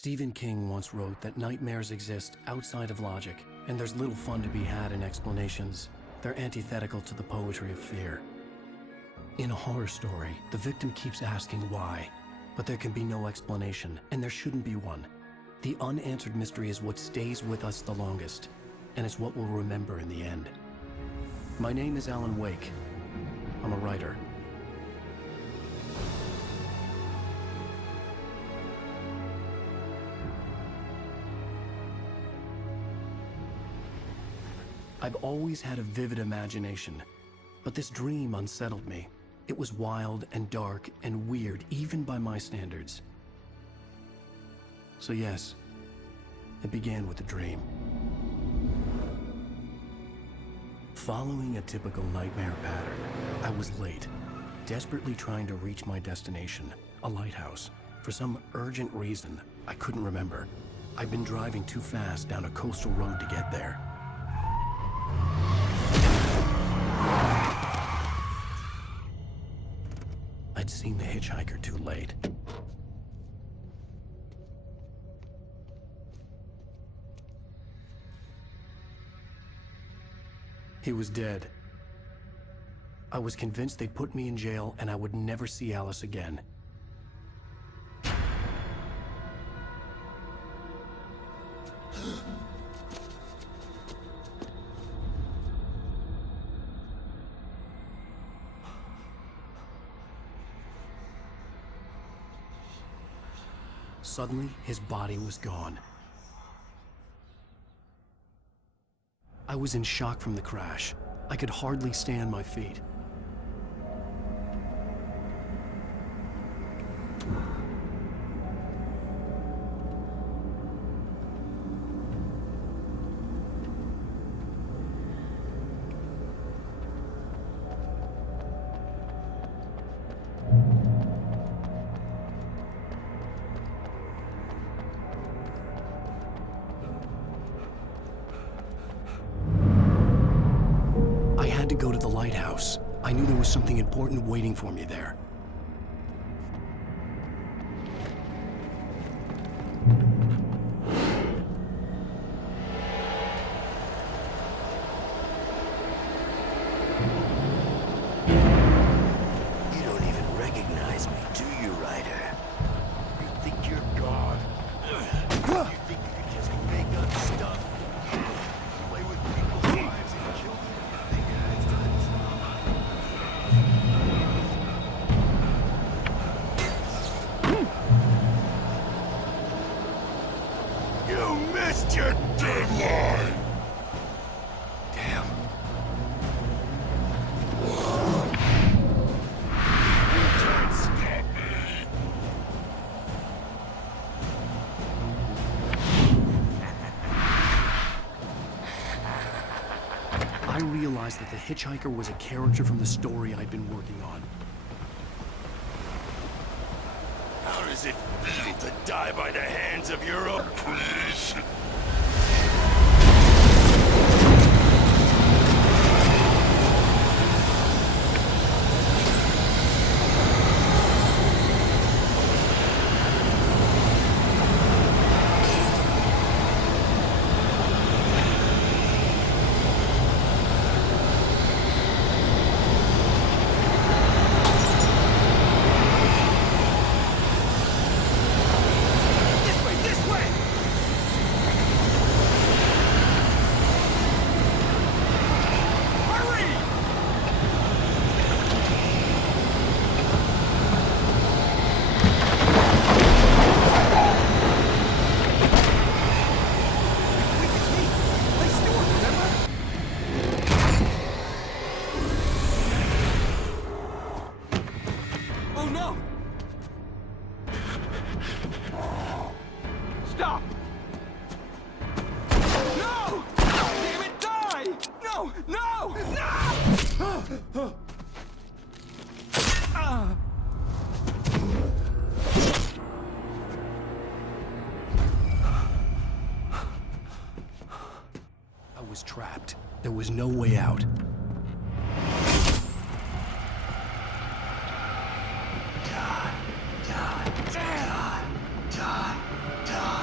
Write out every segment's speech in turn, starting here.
Stephen King once wrote that nightmares exist outside of logic, and there's little fun to be had in explanations. They're antithetical to the poetry of fear. In a horror story, the victim keeps asking why, but there can be no explanation, and there shouldn't be one. The unanswered mystery is what stays with us the longest, and it's what we'll remember in the end. My name is Alan Wake. I'm a writer. I've always had a vivid imagination, but this dream unsettled me. It was wild and dark and weird, even by my standards. So yes, it began with a dream. Following a typical nightmare pattern, I was late, desperately trying to reach my destination, a lighthouse. For some urgent reason, I couldn't remember. I'd been driving too fast down a coastal road to get there. I'd seen the hitchhiker too late. He was dead. I was convinced they'd put me in jail and I would never see Alice again. Suddenly, his body was gone. I was in shock from the crash. I could hardly stay on my feet. To go to the lighthouse. I knew there was something important waiting for me there. You don't even recognize me, do you, Ryder? You think you're God? You think you can just make up stuff? Play with people's lives and kill them? You missed your deadline! Damn. You can't stop me! I realized that the hitchhiker was a character from the story I'd been working on. How does it feel to die by the hands of your own? Please. Stop! No! Damn it, die! No! No! No! I was trapped. There was no way out. Die.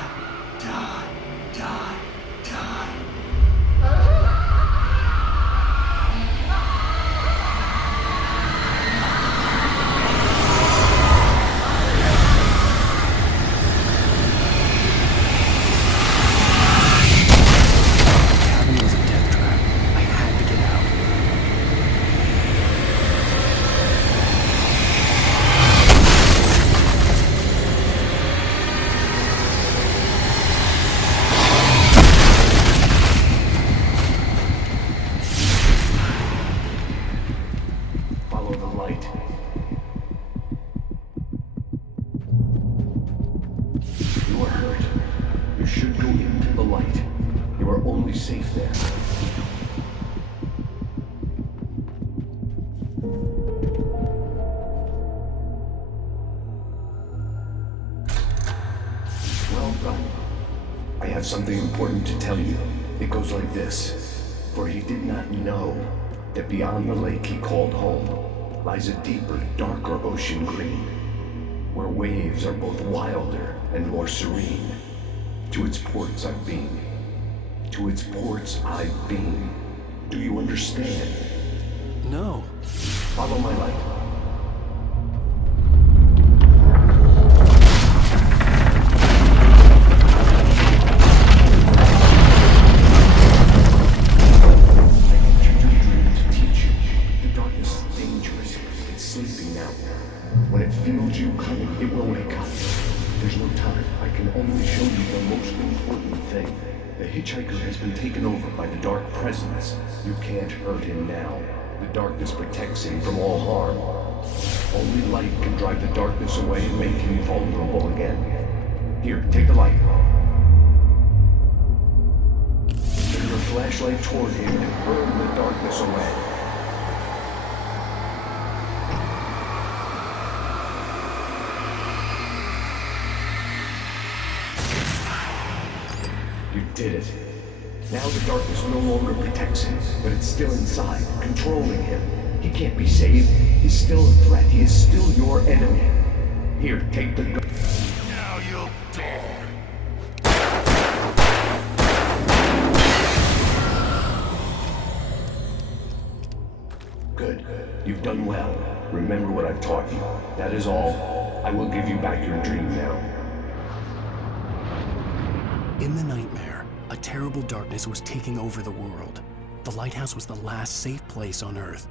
should go into the light. You are only safe there. Well done. I have something important to tell you. It goes like this. For he did not know that beyond the lake he called home lies a deeper, darker ocean green, where waves are both wilder and more serene. To its ports I've been. To its ports I've been. Do you understand? No. Follow my light. When it feels you coming, it will wake up. There's no time. I can only show you the most important thing. The hitchhiker has been taken over by the dark presence. You can't hurt him now. The darkness protects him from all harm. Only light can drive the darkness away and make him vulnerable again. Here, take the light. Turn your flashlight toward him and burn the darkness away. You did it. Now the darkness no longer protects him, but it's still inside, controlling him. He can't be saved. He's still a threat. He is still your enemy. Here, take the gun. Now you'll die. Good. You've done well. Remember what I've taught you. That is all. I will give you back your dream now. In the nightmare, a terrible darkness was taking over the world. The lighthouse was the last safe place on Earth.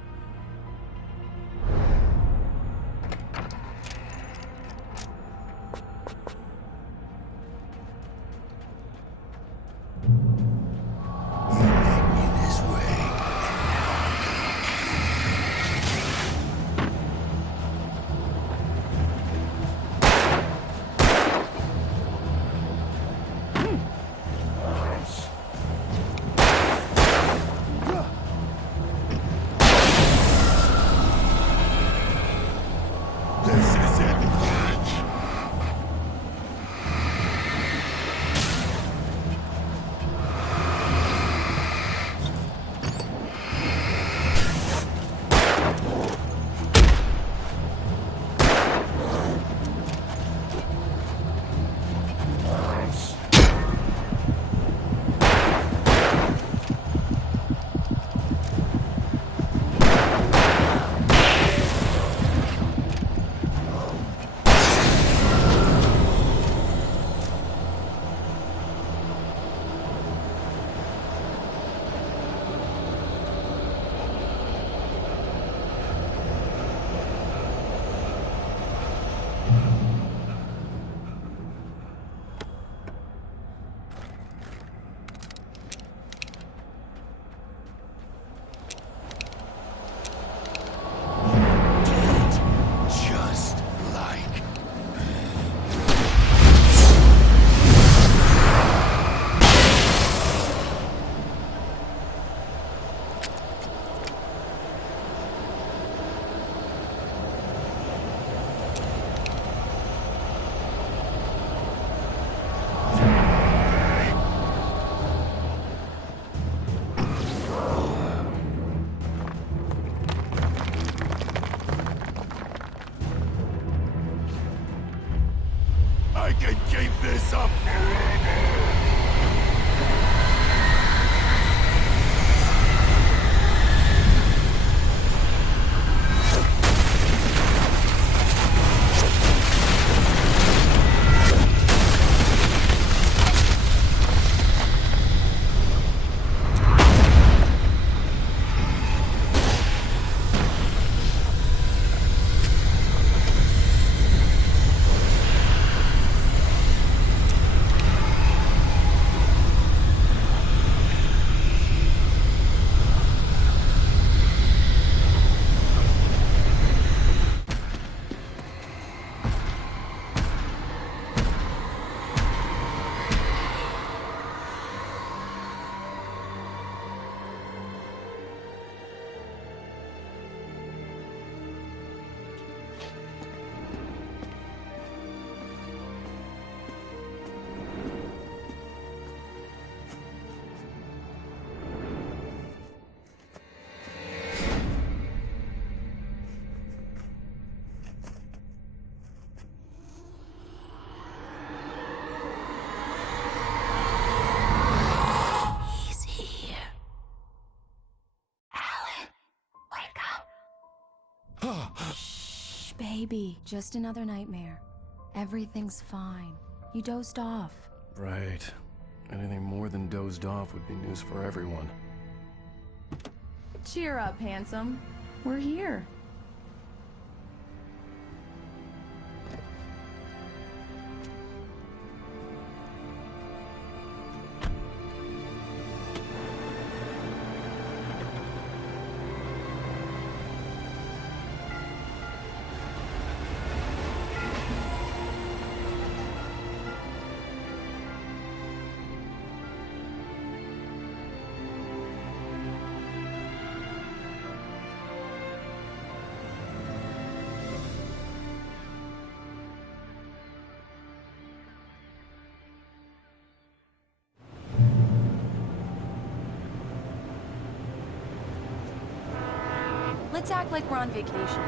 You led me this way. This is it, Bridge. Just like I can keep this up forever. baby, just another nightmare. Everything's fine. You dozed off. Right. Anything more than dozed off would be news for everyone. Cheer up, handsome. We're here. Let's act like we're on vacation.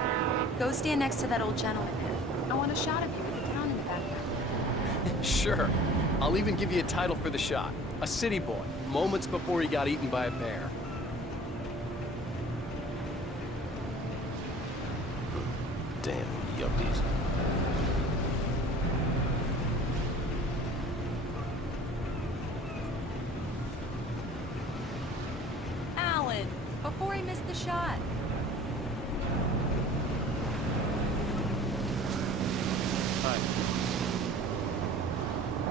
Go stand next to that old gentleman there. I want a shot of you with the town in the background. Sure. I'll even give you a title for the shot. A city boy, moments before he got eaten by a bear. Damn yuppies. Alan, before he missed the shot.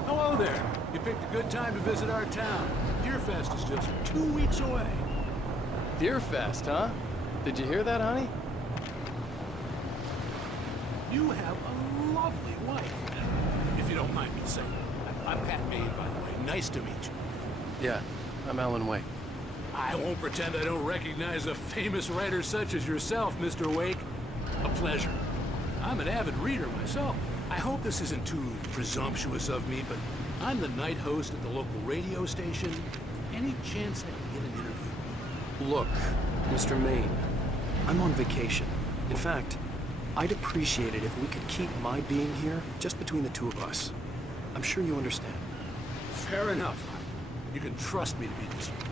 Hello there. You picked a good time to visit our town. Deerfest is just 2 weeks away. Deerfest, huh? Did you hear that, honey? You have a lovely wife, if you don't mind me saying. I'm Pat Maine, by the way. Nice to meet you. Yeah, I'm Alan Wake. I won't pretend I don't recognize a famous writer such as yourself, Mr. Wake. A pleasure. I'm an avid reader myself. I hope this isn't too presumptuous of me, but I'm the night host at the local radio station. Any chance I can get an interview? Look, Mr. Maine, I'm on vacation. In fact, I'd appreciate it if we could keep my being here just between the two of us. I'm sure you understand. Fair enough. You can trust me to be discreet.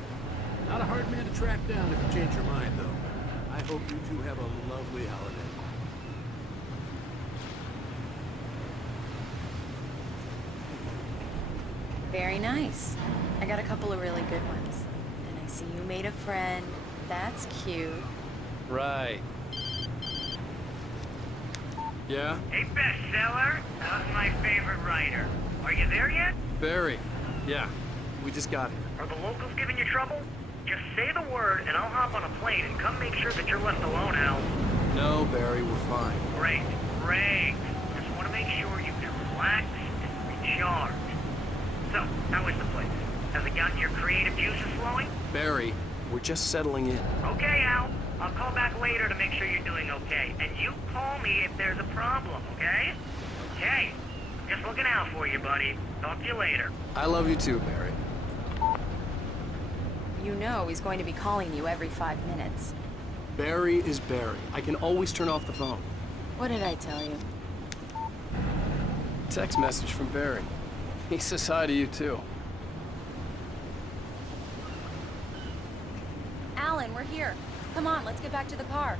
Not a hard man to track down if you change your mind, though. I hope you two have a lovely holiday. Very nice. I got a couple of really good ones. And I see you made a friend. That's cute. Right. Yeah? Hey, bestseller, how's my favorite writer? Are you there yet? Barry. Yeah. We just got here. Are the locals giving you trouble? Just say the word and I'll hop on a plane and come make sure that you're left alone, Al. No, Barry, we're fine. Great, great. Just want to make sure you can relax and recharge. So, how is the place? Has it gotten your creative juices flowing? Barry, we're just settling in. Okay, Al. I'll call back later to make sure you're doing okay. And you call me if there's a problem, okay? Okay. Just looking out for you, buddy. Talk to you later. I love you too, Barry. You know he's going to be calling you every 5 minutes. Barry is Barry. I can always turn off the phone. What did I tell you? Text message from Barry. He says hi to you too. Alan, we're here. Come on, let's get back to the car.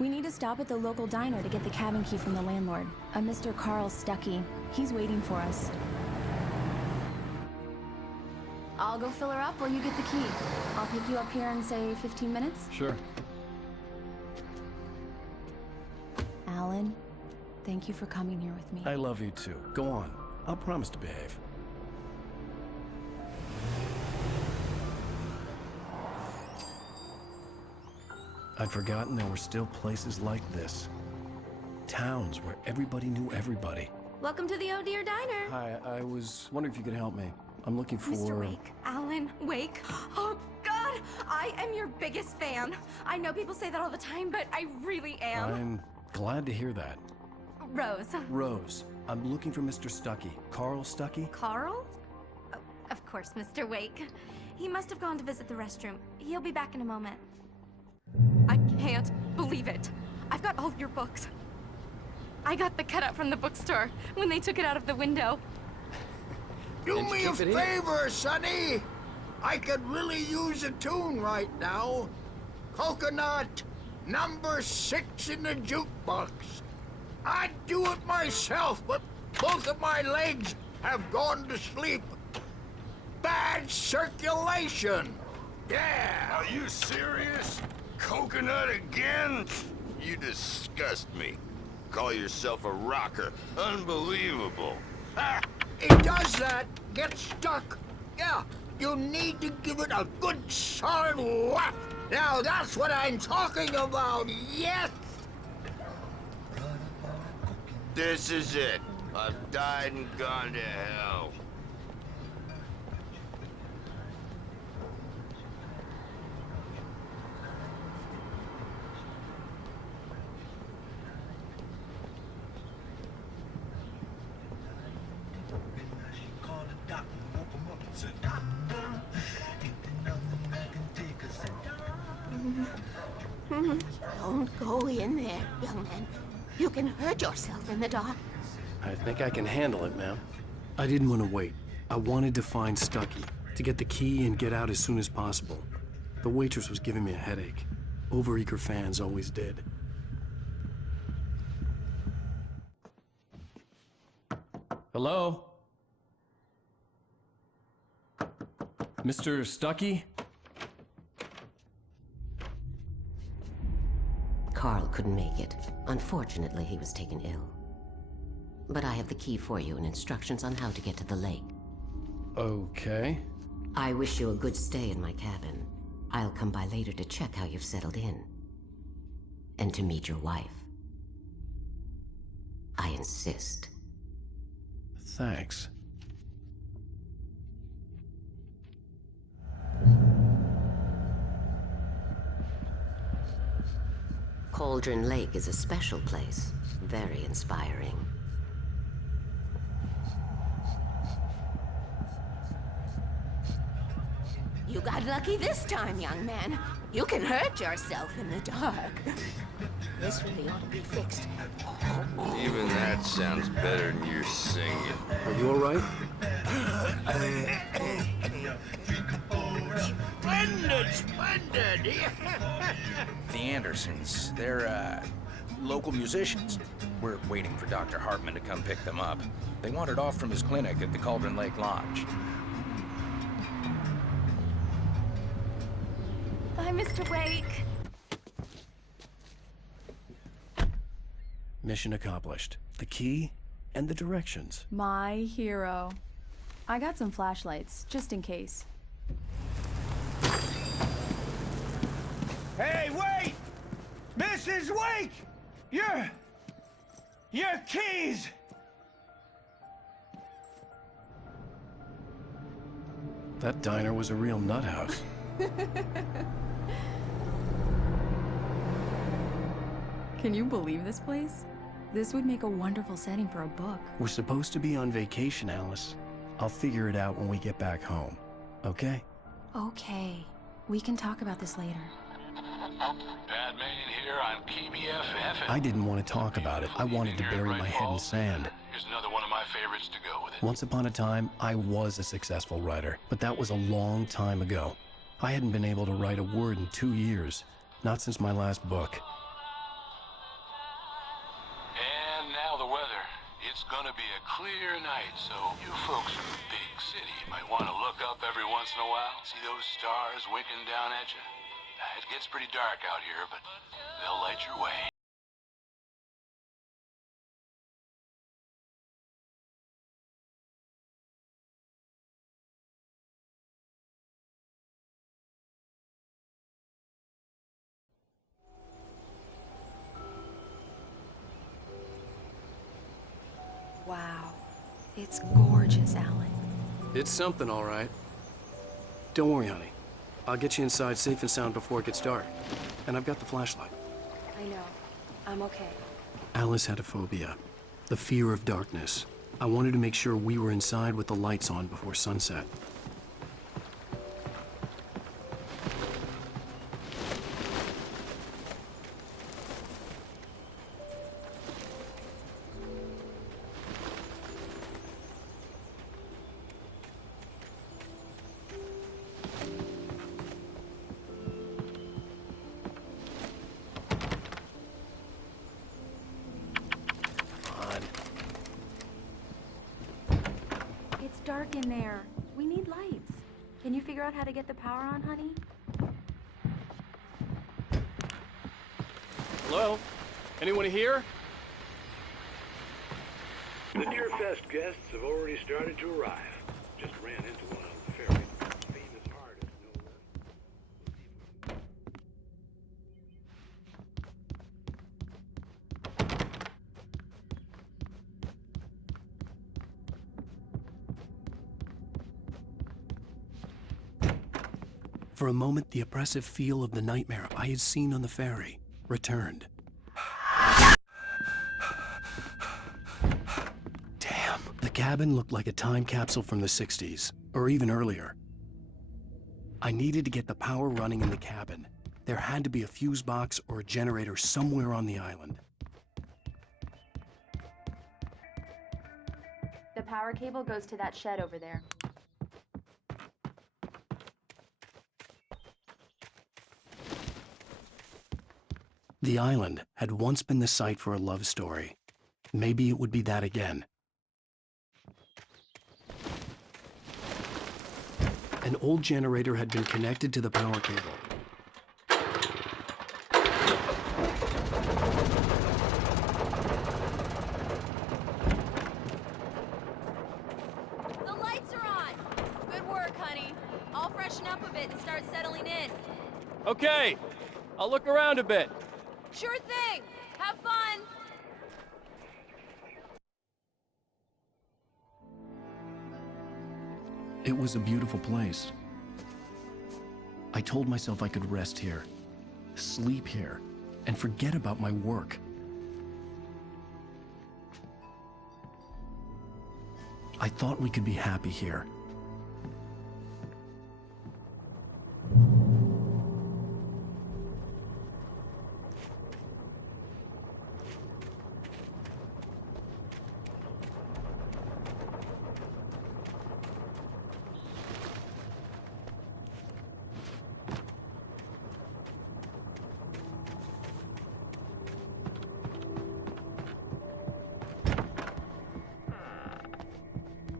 We need to stop at the local diner to get the cabin key from the landlord, a Mr. Carl Stuckey. He's waiting for us. I'll go fill her up while you get the key. I'll pick you up here in, say, 15 minutes? Sure. Alan, thank you for coming here with me. I love you too. Go on. I'll promise to behave. I'd forgotten there were still places like this. Towns where everybody knew everybody. Welcome to the Oh Dear Diner. Hi, I was wondering if you could help me. I'm looking for... Mr. Wake, Alan Wake. Oh, God, I am your biggest fan. I know people say that all the time, but I really am. I'm glad to hear that. Rose. Rose, I'm looking for Mr. Stuckey. Carl Stuckey? Carl? Oh, of course, Mr. Wake. He must have gone to visit the restroom. He'll be back in a moment. I can't believe it. I've got all of your books. I got the cutout from the bookstore when they took it out of the window. Do Did you me a keep it here? favor, Sonny! I could really use a tune right now. Coconut, number 6 in the jukebox. I'd do it myself, but both of my legs have gone to sleep. Bad circulation. Yeah. Are you serious? Coconut again? You disgust me. Call yourself a rocker. Unbelievable. Ah, it does that. Get stuck. Yeah, you need to give it a good solid whack. Now that's what I'm talking about, yes! This is it. I've died and gone to hell. Don't go in there, young man. You can hurt yourself in the dark. I think I can handle it, ma'am. I didn't want to wait. I wanted to find Stucky, to get the key and get out as soon as possible. The waitress was giving me a headache. Overeager fans always did. Hello? Mr. Stucky? Carl couldn't make it. Unfortunately, he was taken ill. But I have the key for you and instructions on how to get to the lake. Okay. I wish you a good stay in my cabin. I'll come by later to check how you've settled in. And to meet your wife. I insist. Thanks. Cauldron Lake is a special place. Very inspiring. You got lucky this time, young man. You can hurt yourself in the dark. This really ought to be fixed. Even that sounds better than your singing. Are you alright? Splendid, splendid! The Andersons, they're, local musicians. We're waiting for Dr. Hartman to come pick them up. They wandered off from his clinic at the Cauldron Lake Lodge. Bye, Mr. Wake. Mission accomplished. The key and the directions. My hero. I got some flashlights, just in case. Hey, wait! Mrs. Wake! Your keys! That diner was a real nut house. Can you believe this place? This would make a wonderful setting for a book. We're supposed to be on vacation, Alice. I'll figure it out when we get back home. Okay? Okay. We can talk about this later. Batman here on PBFF. I didn't want to talk about it. I wanted to bury my head in sand. Here's another one of my favorites to go with it. Once upon a time, I was a successful writer, but that was a long time ago. I hadn't been able to write a word in 2 years, not since my last book. And now the weather. It's gonna be a clear night, so you folks from the big city might want to look up every once in a while. See those stars winking down at you? It gets pretty dark out here, but they'll light your way. Wow. It's gorgeous, Alan. It's something, all right. Don't worry, honey. I'll get you inside safe and sound before it gets dark. And I've got the flashlight. I know. I'm okay. Alice had a phobia. The fear of darkness. I wanted to make sure we were inside with the lights on before sunset. in there. We need lights. Can you figure out how to get the power on, honey? Hello? Anyone here? The Deerfest guests have already started to arrive. Just ran into one on the ferry. Famous artist, no less. For a moment, the oppressive feel of the nightmare I had seen on the ferry returned. Damn. The cabin looked like a time capsule from the 60s, or even earlier. I needed to get the power running in the cabin. There had to be a fuse box or a generator somewhere on the island. The power cable goes to that shed over there. The island had once been the site for a love story. Maybe it would be that again. An old generator had been connected to the power cable. The lights are on! Good work, honey. I'll freshen up a bit and start settling in. Okay, I'll look around a bit. Sure thing! Have fun! It was a beautiful place. I told myself I could rest here, sleep here, and forget about my work. I thought we could be happy here.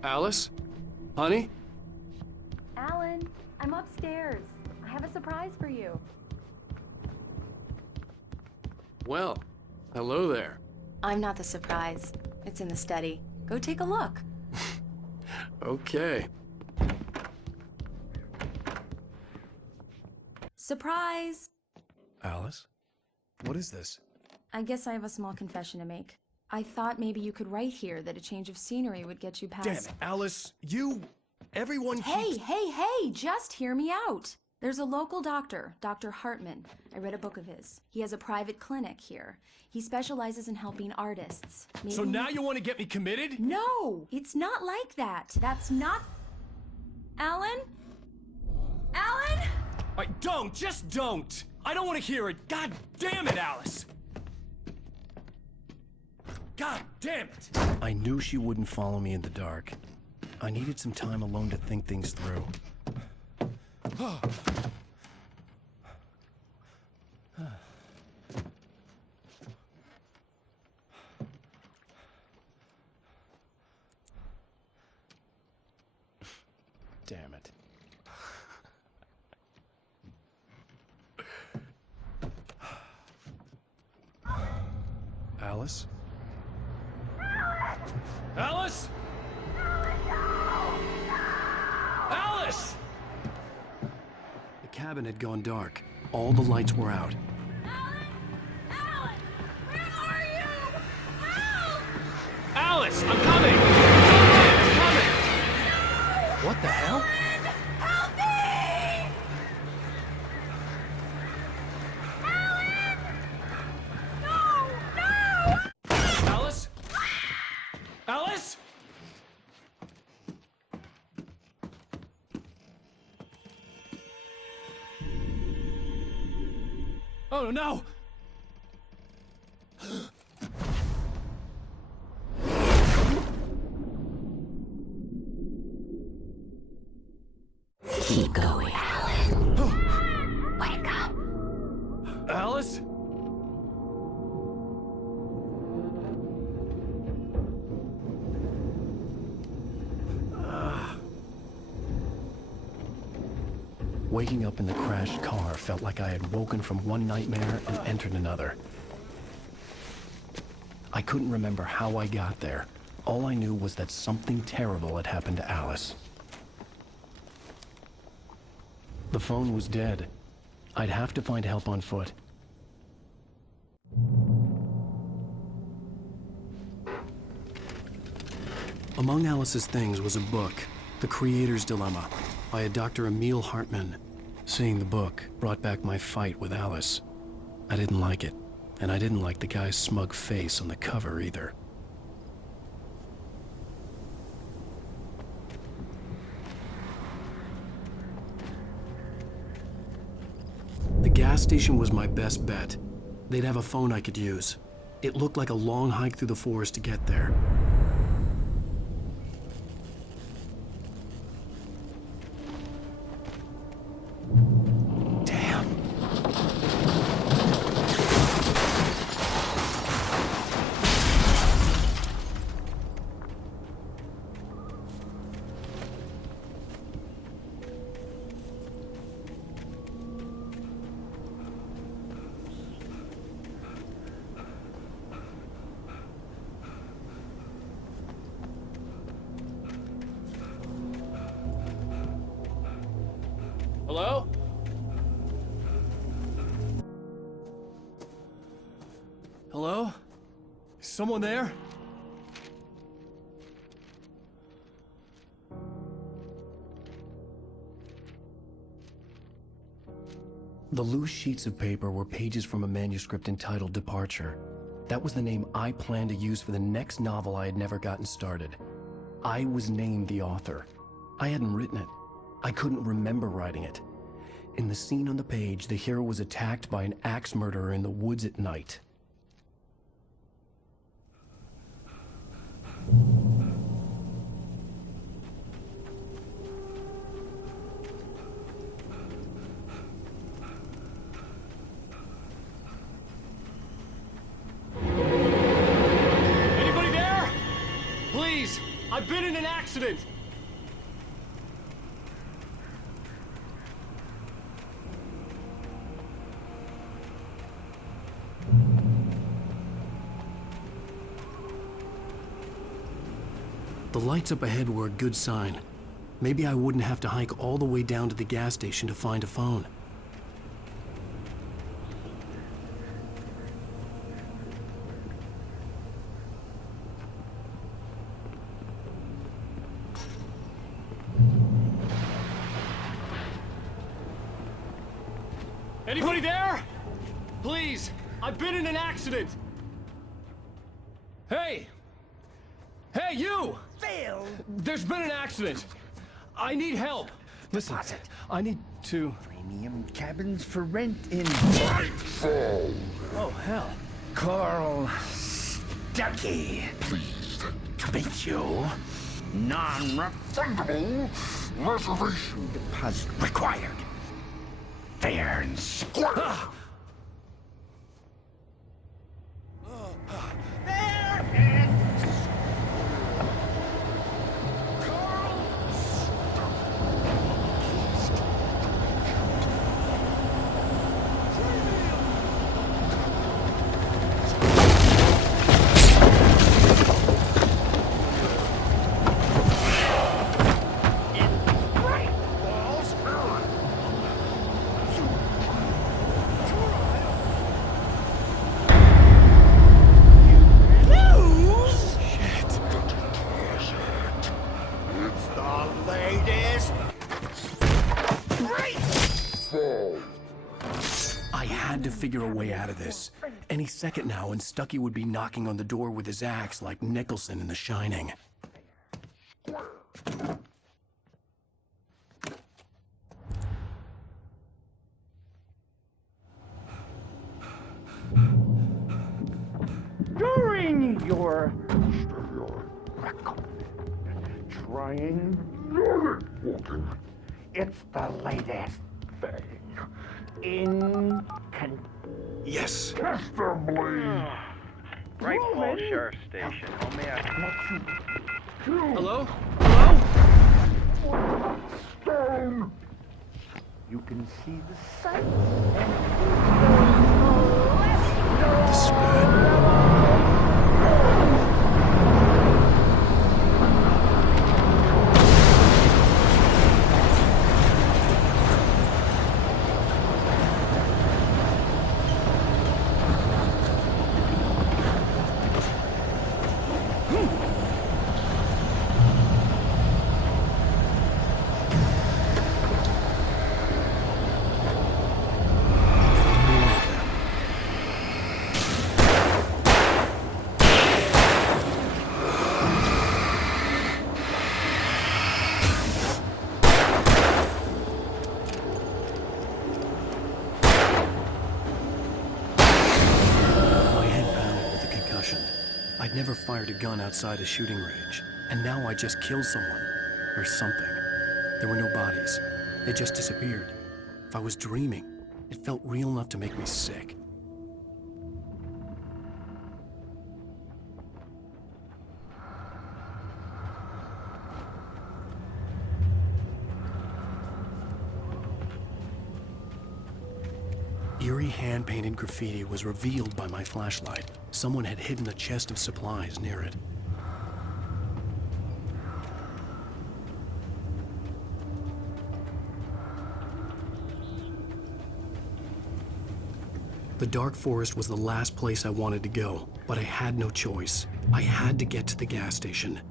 Alice? Honey? Alan, I'm upstairs. I have a surprise for you. Well, hello there. I'm not the surprise. It's in the study. Go take a look. Okay. Surprise! Alice? What is this? I guess I have a small confession to make. I thought maybe you could write here that a change of scenery would get you past— Damn it, Alice, everyone Hey, just hear me out. There's a local doctor, Dr. Hartman. I read a book of his. He has a private clinic here. He specializes in helping artists. Maybe So now you want to get me committed? No, it's not like that. That's not— Alan? Alan? Just don't! I don't want to hear it! God damn it, Alice! God damn it! I knew she wouldn't follow me in the dark. I needed some time alone to think things through. Damn it. Alice? Alice? Alice! The cabin had gone dark. All the lights were out. Alan! Where are you? Help! Alice, I'm coming! It's all right, I'm coming! No! What the hell? Help me! Alan! No! Alice? Alice? Oh no! Keep going, Alan. Wake up. Alice? Waking up in the crashed car felt like I had woken from one nightmare and entered another. I couldn't remember how I got there. All I knew was that something terrible had happened to Alice. The phone was dead. I'd have to find help on foot. Among Alice's things was a book, The Creator's Dilemma, by a Dr. Emil Hartman. Seeing the book brought back my fight with Alice. I didn't like it, and I didn't like the guy's smug face on the cover either. The gas station was my best bet. They'd have a phone I could use. It looked like a long hike through the forest to get there. Hello? Hello? Is someone there? The loose sheets of paper were pages from a manuscript entitled Departure. That was the name I planned to use for the next novel I had never gotten started. I was named the author. I hadn't written it. I couldn't remember writing it. In the scene on the page, the hero was attacked by an axe murderer in the woods at night. Anybody there? Please, I've been in an accident. The lights up ahead were a good sign. Maybe I wouldn't have to hike all the way down to the gas station to find a phone. Anybody there? Please, I've been in an accident. Hey! Hey, you! Phil! There's been an accident. I need help. Listen, I need to... Premium cabins for rent in... Nightfall! Oh, hell. Carl Stuckey. Pleased To meet you. Non-refundable reservation deposit required. Fair and square. Ah! I had to figure a way out of this. Any second now, and Stuckey would be knocking on the door with his axe like Nicholson in The Shining. during your record. Trying walking. It's the latest thing. Incontestably. Right, Falls Sheriff Station. How may I... Hello? Hello? Stone. You can see the sights and The spirit. I'd never fired a gun outside a shooting range, and now I just killed someone. Or something. There were no bodies. They just disappeared. If I was dreaming, it felt real enough to make me sick. Eerie hand-painted graffiti was revealed by my flashlight. Someone had hidden a chest of supplies near it. The dark forest was the last place I wanted to go, but I had no choice. I had to get to the gas station.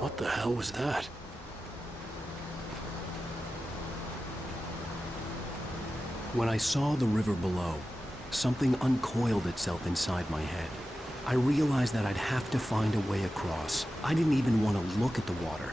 What the hell was that? When I saw the river below, something uncoiled itself inside my head. I realized that I'd have to find a way across. I didn't even want to look at the water.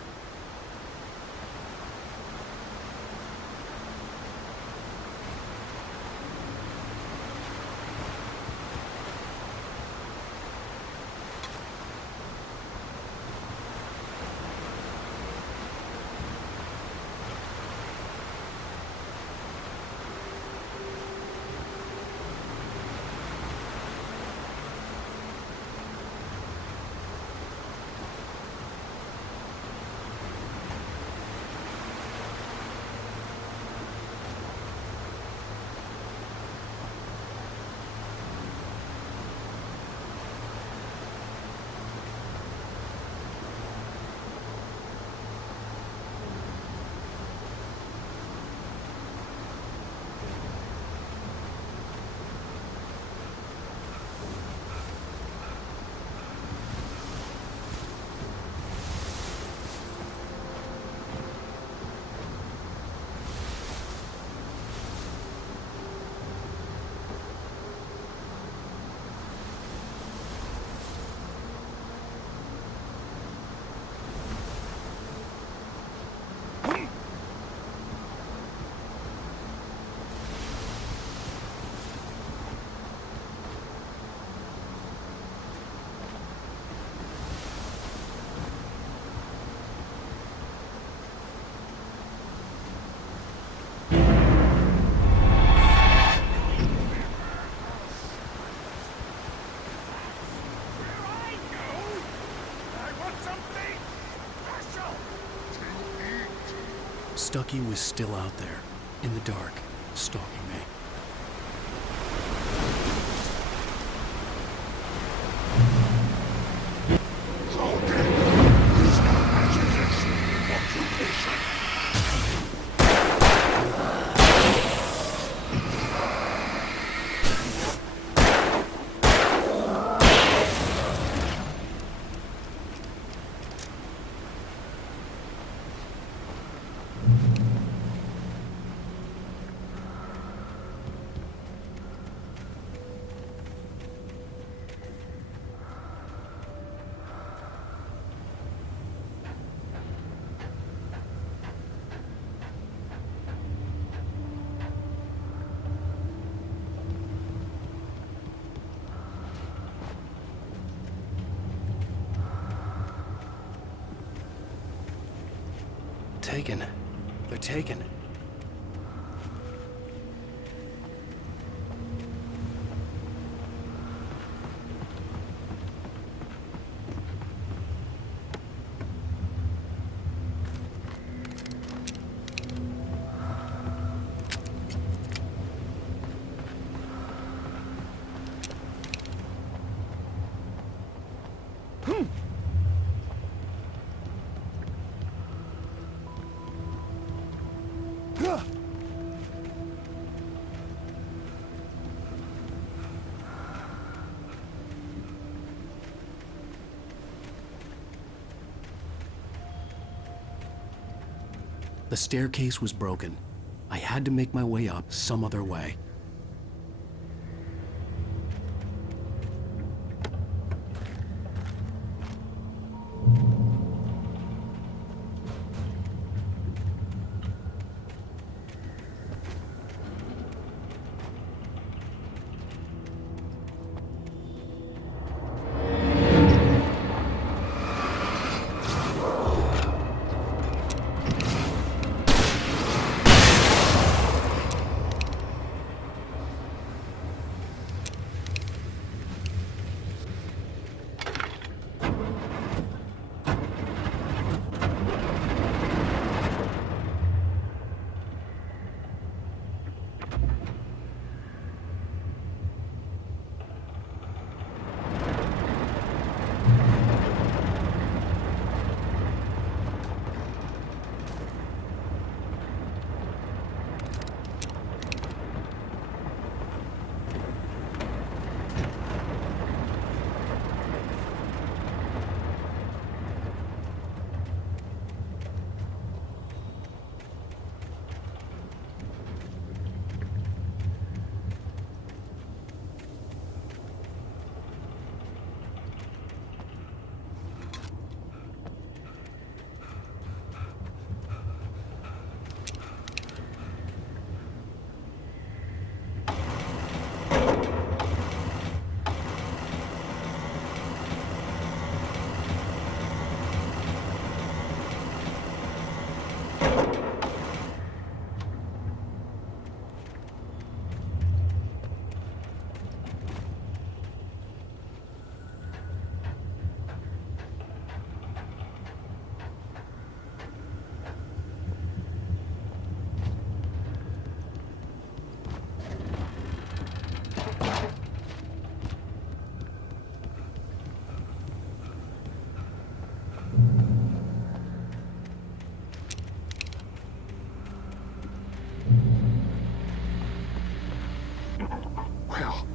Stucky was still out there, in the dark, stalking me. taken. They're taken. The staircase was broken. I had to make my way up some other way.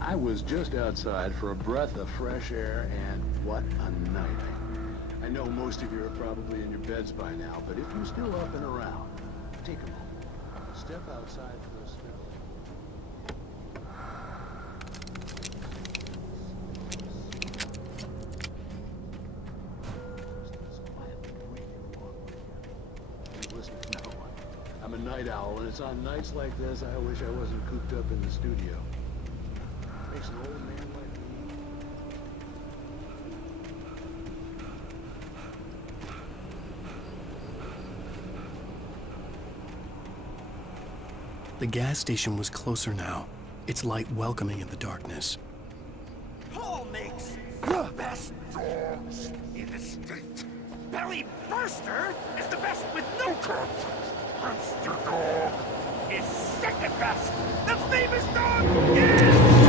I was just outside for a breath of fresh air, and what a night. I know most of you are probably in your beds by now, but if you're still up and around, take a moment. Step outside for a spell. Listen, no, I'm a night owl, and it's on nights like this I wish I wasn't cooped up in the studio. Makes an old man like me. The gas station was closer now, its light welcoming in the darkness. Paul makes the best dogs in the state. Belly Burster is the best with no contest. Hamster Dog is second best. The famous dog is...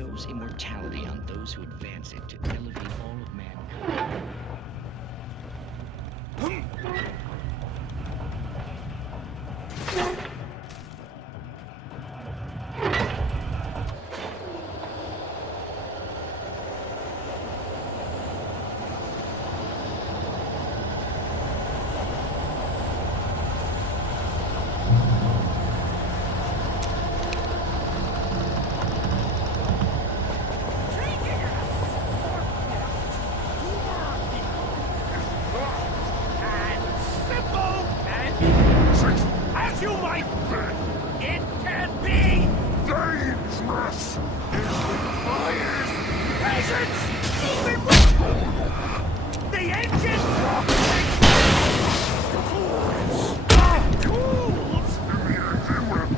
bestows immortality on those who advance it to elevate all of mankind. As you might bet, it can be dangerous. It requires patience, even with the engine. Tools in the engine will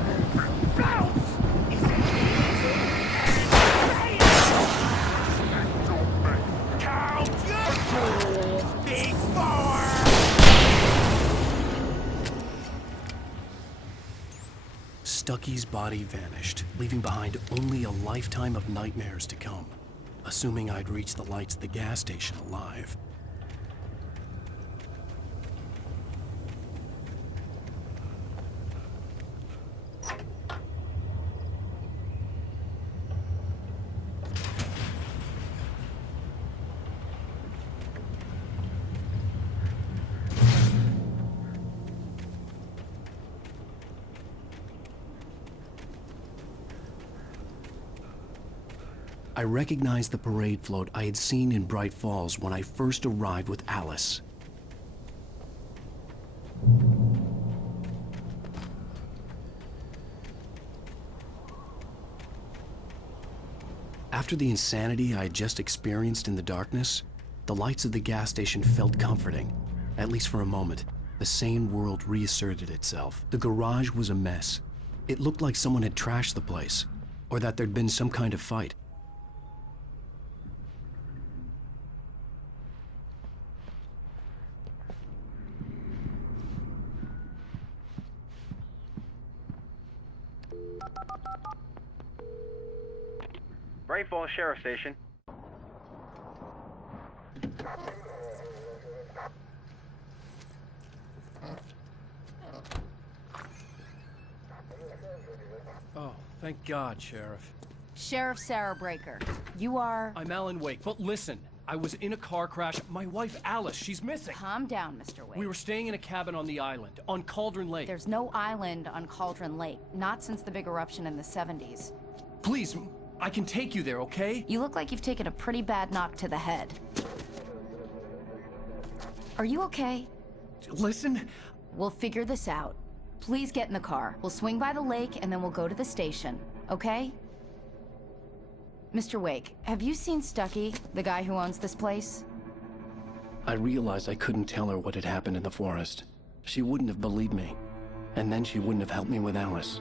bounce. Is it easy? Count your tools before. Stucky's body vanished, leaving behind only a lifetime of nightmares to come, assuming I'd reach the lights at the gas station alive. I recognized the parade float I had seen in Bright Falls when I first arrived with Alice. After the insanity I had just experienced in the darkness, the lights of the gas station felt comforting, at least for a moment. The sane world reasserted itself. The garage was a mess. It looked like someone had trashed the place, or that there'd been some kind of fight. Bright Falls Sheriff Station. Oh, thank God, Sheriff. Sheriff Sarah Breaker. You are... I'm Alan Wake, but listen. I was in a car crash. My wife, Alice, she's missing. Calm down, Mr. Wake. We were staying in a cabin on the island, on Cauldron Lake. There's no island on Cauldron Lake. Not since the big eruption in the 70s. Please, I can take you there, okay? You look like you've taken a pretty bad knock to the head. Are you okay? Listen. We'll figure this out. Please get in the car. We'll swing by the lake and then we'll go to the station, okay? Mr. Wake, have you seen Stucky, the guy who owns this place? I realized I couldn't tell her what had happened in the forest. She wouldn't have believed me. And then she wouldn't have helped me with Alice.